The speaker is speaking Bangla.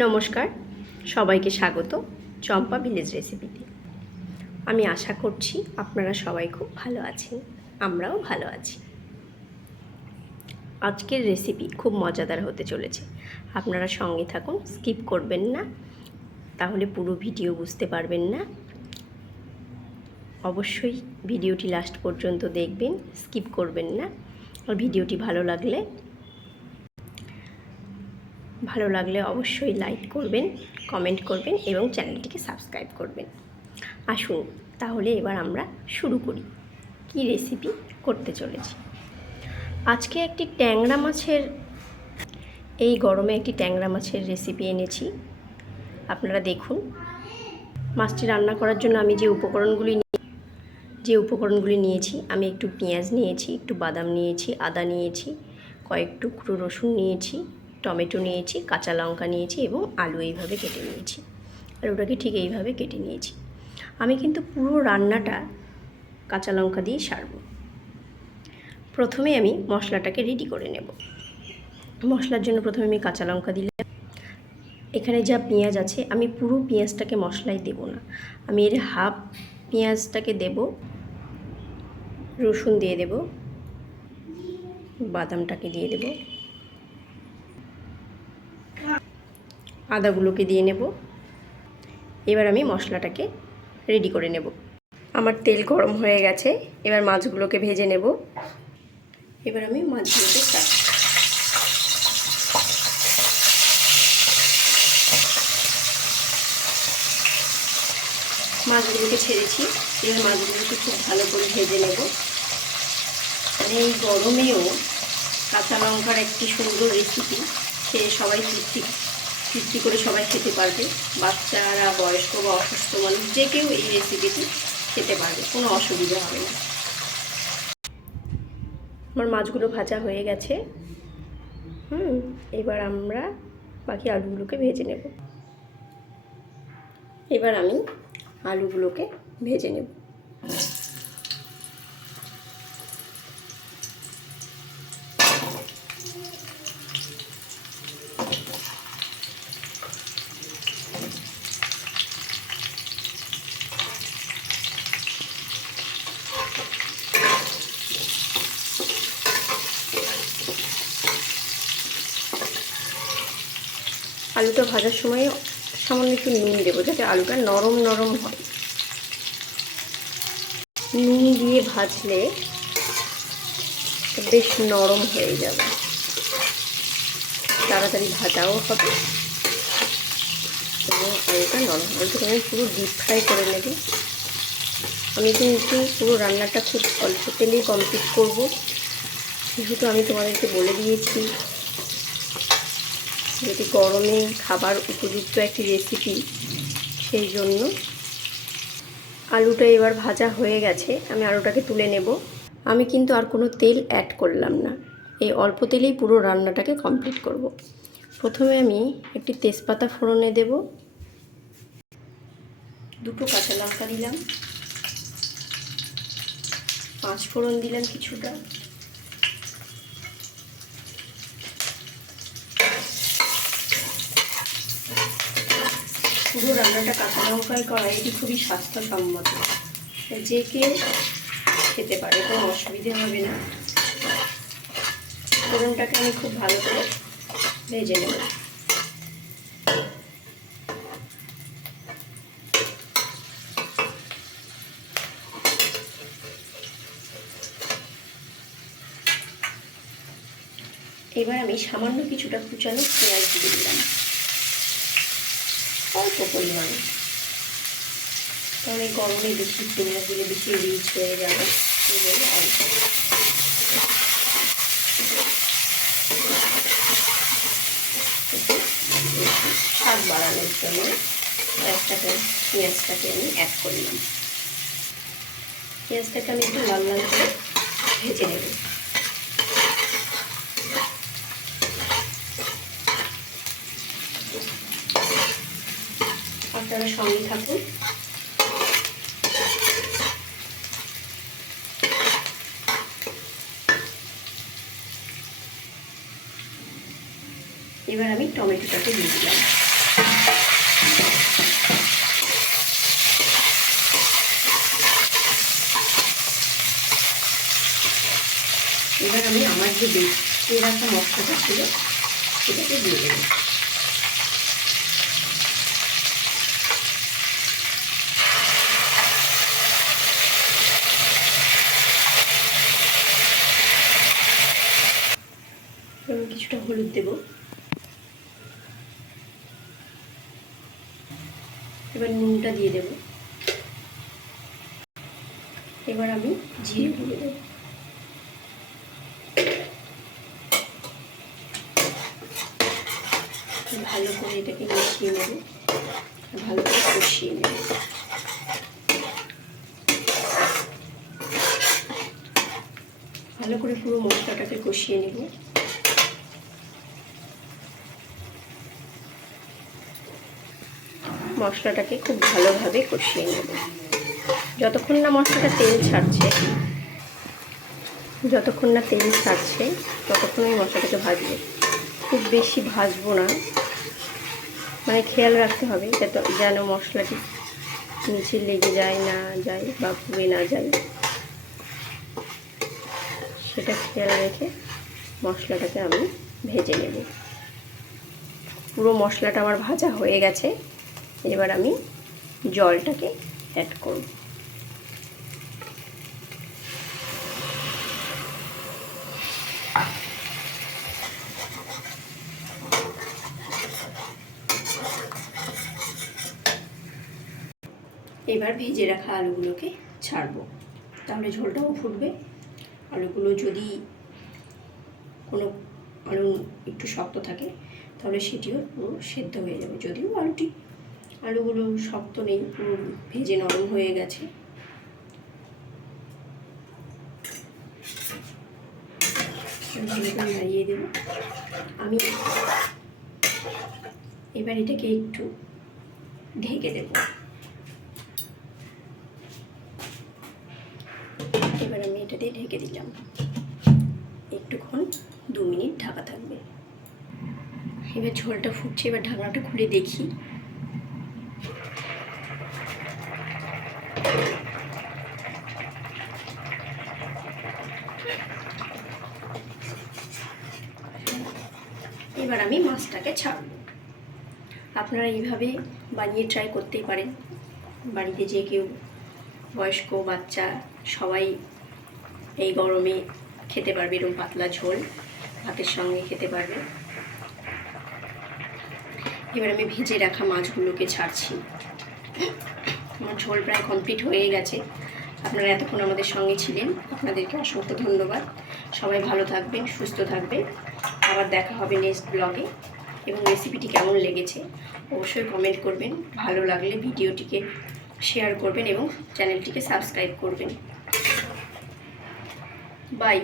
নমস্কার, সবাইকে স্বাগত চম্পা ভিলেজ রেসিপিতে। আমি আশা করছি আপনারা সবাই খুব ভালো আছেন, আমরাও ভালো আছি। আজকের রেসিপি খুব মজাদার হতে চলেছে, আপনারা সঙ্গে থাকুন, স্কিপ করবেন না, তাহলে পুরো ভিডিও বুঝতে পারবেন না। অবশ্যই ভিডিওটি লাস্ট পর্যন্ত দেখবেন, স্কিপ করবেন না। আর ভিডিওটি ভালো লাগলে অবশ্যই লাইক করবেন, কমেন্ট করবেন এবং চ্যানেলটিকে সাবস্ক্রাইব করবেন। আসুন তাহলে এবার আমরা শুরু করি কি রেসিপি করতে চলেছি। আজকে একটি ট্যাংরা মাছের, এই গরমে একটি ট্যাংরা মাছের রেসিপি এনেছি। আপনারা দেখুন, মাছটি রান্না করার জন্য আমি যে উপকরণগুলি নিয়েছি, আমি একটু পেঁয়াজ নিয়েছি, একটু বাদাম নিয়েছি, আদা নিয়েছি, কয়েক টুকরো রসুন নিয়েছি, টমেটো নিয়েছি, কাঁচা লঙ্কা নিয়েছি এবং আলু এইভাবে কেটে নিয়েছি। আলুটাকে ঠিক এইভাবে কেটে নিয়েছি। আমি কিন্তু পুরো রান্নাটা কাঁচা লঙ্কা দিয়ে সারব। প্রথমে আমি মশলাটাকে রেডি করে নেব। মশলার জন্য প্রথমে আমি কাঁচা লঙ্কা দিলাম। এখানে যা পেঁয়াজ আছে, আমি পুরো পেঁয়াজটাকে মশলায় দেব না, আমি এর হাফ পেঁয়াজটাকে দেব, রসুন দিয়ে দেব, বাদামটাকে দিয়ে দেব, আদাগুলোকে দিয়ে নেব। এবার আমি মশলাটাকে রেডি করে নেব। আমার তেল গরম হয়ে গেছে, এবার মাছগুলোকে ভেজে নেব। এবার আমি মাছগুলোকে ছেড়েছি। এবার মাছগুলোকে খুব ভালো করে ভেজে নেব। মানে এই গরমেও কাঁচা লঙ্কার একটি সুন্দর রেসিপি, খেয়ে সবাই তৃপ্তি করে সবাই খেতে পারবে। বাচ্চারা, বয়স্ক বা অসুস্থ মানুষ যে কেউ এই রেসিপিটি খেতে পারবে, কোনো অসুবিধা হবে না। আমার মাছগুলো ভাজা হয়ে গেছে। এবার আমরা বাকি আলুগুলোকে ভেজে নেব। এবার আমি আলুগুলোকে ভেজে নেব। আলুটা ভাজার সময় সামান্য একটু নুন দেবো, যাতে আলুটা নরম হয়। নুন দিয়ে ভাজলে বেশ নরম হয়ে যাবে, তাড়াতাড়ি ভাজাও হবে এবং আলুটা নরম। আলুটাকে আমি পুরো ডিপ ফ্রাই করে নেব। আমি কিন্তু পুরো রান্নাটা খুব অল্প তেলেই কমপ্লিট করব, যেহেতু আমি তোমাদেরকে বলে দিয়েছি যেটি গরমে খাবার উপযুক্ত একটি রেসিপি, সেই জন্য। আলুটা এবার ভাজা হয়ে গেছে, আমি আলুটাকে তুলে নেব। আমি কিন্তু আর কোনো তেল অ্যাড করলাম না, এই অল্প তেলেই পুরো রান্নাটাকে কমপ্লিট করব। প্রথমে আমি একটি তেজপাতা ফোড়নে দেব, দুটো কাঁচা লঙ্কা দিলাম, 5 ফোড়ন দিলাম কিছুটা, পুরো রান্নাটা কাঁচা লঙ্কায় করা, এটি খুবই স্বাস্থ্যসম্মত, যে কেউ খেতে পারে, কোনো অসুবিধে হবে না। ফোড়নটাকে আমি খুব ভালো করে ভেজে নেব। এবার আমি সামান্য কিছুটা কুচানো পেঁয়াজ দিয়ে দিলাম, অল্প পরিমাণে, কারণ এই গরমে বেশি পেঁয়াজ দিলে বেশি রিচ হয়ে যাবে, অল্প। স্বাদ বাড়ানোর জন্য পেঁয়াজটাকে আমি অ্যাড করলাম। পেঁয়াজটাকে আমি একটু লাল করে ভেজে নেব। আপনারা সঙ্গে থাকুন। এবার আমি টমেটোটাকে দিয়ে দিলাম। এবার আমি আমার যে বেটে রাখা মশলাটা ছিল সেটাকে দিয়ে দেবো। এবং কিছুটা হলুদ দেব। এবার নুনটা দিয়ে দেব। এবার আমি জিরে দিয়ে দেব। ভালো করে এটাকে মিশিয়ে নেব, ভালো করে কষিয়ে নেব। ভালো করে পুরো মশলাটাকে কষিয়ে নেব। মশলাটাকে খুব ভালোভাবে কষিয়ে নেব। যতক্ষণ না মশলাটা তেল ছাড়ছে ততক্ষণ আমি মশলাটাকে ভাজবো। খুব বেশি ভাজবো না, মানে খেয়াল রাখতে হবে যেন মশলাটি নিচে লেগে না যায় বা পুড়ে না যায়, সেটা খেয়াল রেখে মশলাটাকে আমি ভেজে নেব। পুরো মশলাটা আমার ভাজা হয়ে গেছে। এবার আমি জলটাকে অ্যাড করব। এবার ভেজে রাখা আলুগুলোকে ছাড়বো, তাহলে ঝোলটাও ফুটবে। আলুগুলো যদি কোনো আলু একটু শক্ত থাকে তাহলে সেটিও পুরো সেদ্ধ হয়ে যাবে। যদিও আলুগুলো শক্ত নেই, পুরো ভেজে নরম হয়ে গেছে। ভালো করে নাড়িয়ে দেব আমি। এবার এটাকে একটু ঢেকে দেব। এবার আমি এটা দিয়ে ঢেকে দিলাম। একটুক্ষণ 2 মিনিট ঢাকা থাকবে। এবার ঝোলটা ফুটছে, এবার ঢাকনাটা খুলে দেখি। এবার আমি মাছটাকে ছাড়বো। আপনারা এইভাবে বানিয়ে ট্রাই করতেই পারেন। বাড়িতে যে কেউ বয়স্ক বাচ্চা সবাই এই গরমে খেতে পারবে। এরকম পাতলা ঝোল ভাতের সঙ্গে খেতে পারবে। এবার আমি ভেজে রাখা মাছগুলোকে ছাড়ছি। আমার ঝোল প্রায় কমপ্লিট হয়ে গেছে। আপনারা এতক্ষণ আমাদের সঙ্গে ছিলেন, আপনাদেরকে অসংখ্য ধন্যবাদ। সবাই ভালো থাকবেন, সুস্থ থাকবেন। আবার দেখা হবে নেক্সট ব্লগে। এবং রেসিপিটি কেমন লেগেছে অবশ্যই কমেন্ট করবেন। ভালো লাগলে ভিডিওটিকে শেয়ার করবেন এবং চ্যানেলটিকে সাবস্ক্রাইব করবেন। বাই।